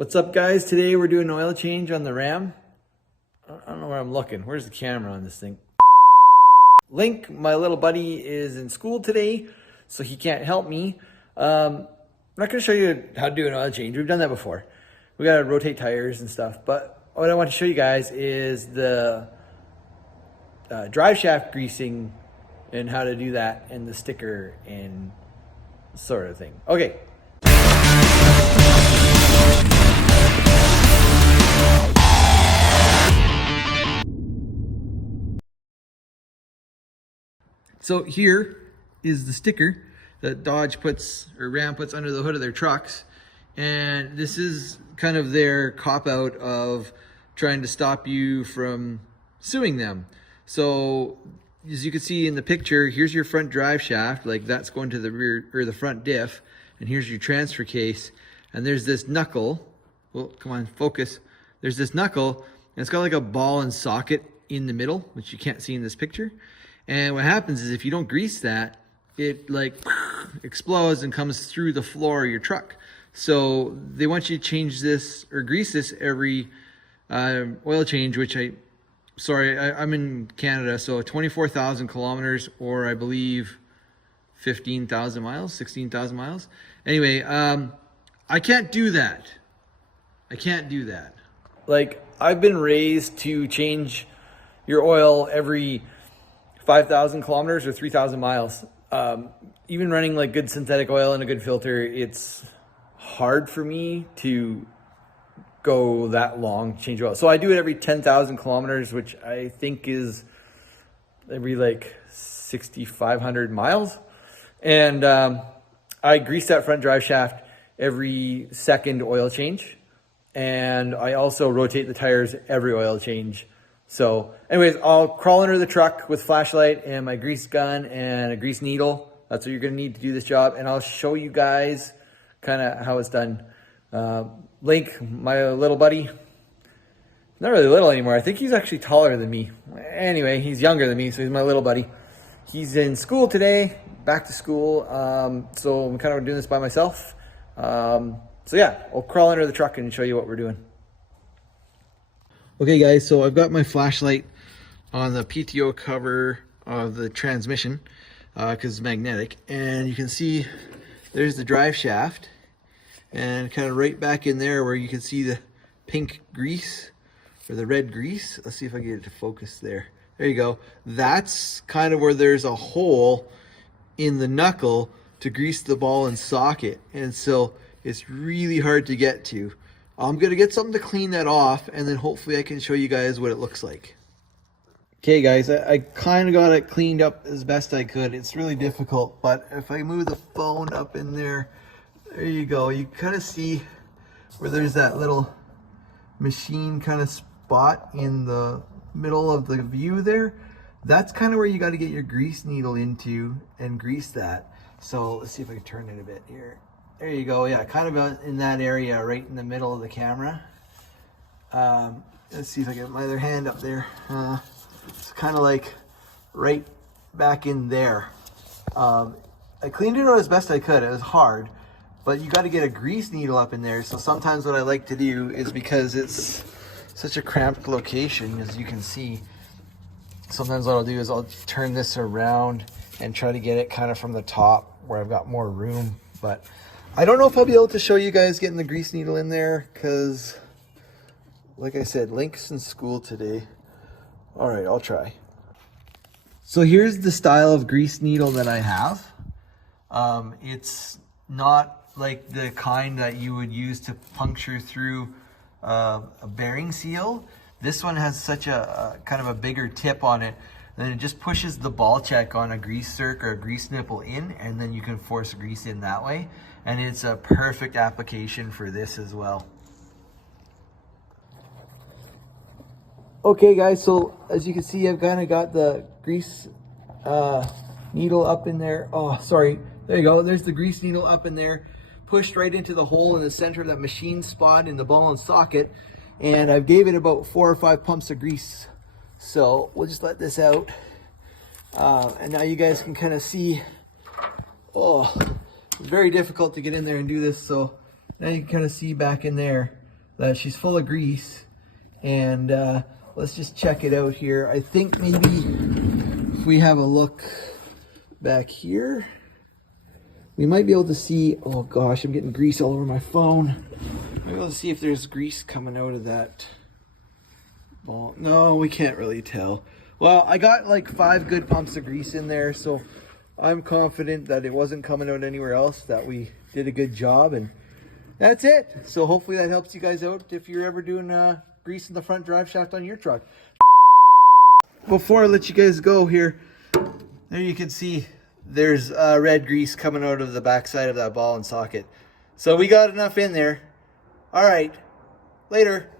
What's up, guys? Today we're doing an oil change on the Ram. I don't know where I'm looking. Where's the camera on this thing? Link, my little buddy, is in school today, so he can't help me. I'm not going to show you how to do an oil change. We've done that before. We got to rotate tires and stuff. But what I want to show you guys is the drive shaft greasing and how to do that, and the sticker and sort of thing. Okay. So here is the sticker that Dodge puts, or Ram puts, under the hood of their trucks. And this is kind of their cop-out of trying to stop you from suing them. So as you can see in the picture, here's your front drive shaft, like that's going to the rear or the front diff, and here's your transfer case, and there's this knuckle. Well, come on, focus. There's this knuckle, and it's got like a ball and socket in the middle, which you can't see in this picture. And what happens is if you don't grease that, it like explodes and comes through the floor of your truck. So they want you to change this or grease this every oil change, which I'm in Canada, so 24,000 kilometers, or I believe 15,000 miles, 16,000 miles. Anyway, I can't do that. I can't do that. Like, I've been raised to change your oil every 5,000 kilometers or 3,000 miles. Even running like good synthetic oil and a good filter, it's hard for me to go that long to change oil. So I do it every 10,000 kilometers, which I think is every like 6,500 miles. And I grease that front drive shaft every second oil change. And I also rotate the tires every oil change. So anyways, I'll crawl under the truck with flashlight and my grease gun and a grease needle. That's what you're gonna need to do this job. And I'll show you guys kind of how it's done. Link, my little buddy, not really little anymore. I think he's actually taller than me. Anyway, he's younger than me, so he's my little buddy. He's in school today, back to school. So I'm kind of doing this by myself. So yeah, I'll crawl under the truck and show you what we're doing. Okay guys, so I've got my flashlight on the PTO cover of the transmission because it's magnetic, and you can see there's the drive shaft, and kind of right back in there where you can see the pink grease or the red grease. Let's see if I can get it to focus there. There you go. That's kind of where there's a hole in the knuckle to grease the ball and socket, and so it's really hard to get to. I'm gonna get something to clean that off, and then hopefully I can show you guys what it looks like. Okay guys, I kind of got it cleaned up as best I could. It's really difficult, but if I move the phone up in there, there you go. You kind of see where there's that little machine kind of spot in the middle of the view there. That's kind of where you got to get your grease needle into and grease that. So let's see if I can turn it a bit here. There you go. Yeah, kind of in that area right in the middle of the camera. Let's see if I can get my other hand up there. It's kind of like right back in there. I cleaned it out as best I could. It was hard, but you got to get a grease needle up in there. So sometimes what I like to do is, because it's such a cramped location, as you can see, sometimes what I'll do is I'll turn this around and try to get it kind of from the top where I've got more room. But I don't know if I'll be able to show you guys getting the grease needle in there because, like I said, Link's in school today. All right, I'll try. So here's the style of grease needle that I have. It's not like the kind that you would use to puncture through a bearing seal. This one has such a kind of a bigger tip on it, and it just pushes the ball check on a grease zerk or a grease nipple in, and then you can force grease in that way. And it's a perfect application for this as well. Okay guys, so as you can see, I've kind of got the grease needle up in there. Oh, sorry. There you go. There's the grease needle up in there, pushed right into the hole in the center of that machine spot in the ball and socket. And I've gave it about 4 or 5 pumps of grease. So we'll just let this out. And now you guys can kind of see, oh, it's very difficult to get in there and do this. So now you can kind of see back in there that she's full of grease. And let's just check it out here. I think maybe if we have a look back here, we might be able to see, oh gosh, I'm getting grease all over my phone. Might be able to see if there's grease coming out of that ball. No, we can't really tell. Well, I got like 5 good pumps of grease in there, so I'm confident that it wasn't coming out anywhere else, that we did a good job, and that's it. So hopefully that helps you guys out if you're ever doing grease in the front drive shaft on your truck. Before I let you guys go here, there you can see there's red grease coming out of the backside of that ball and socket. So we got enough in there. All right, later.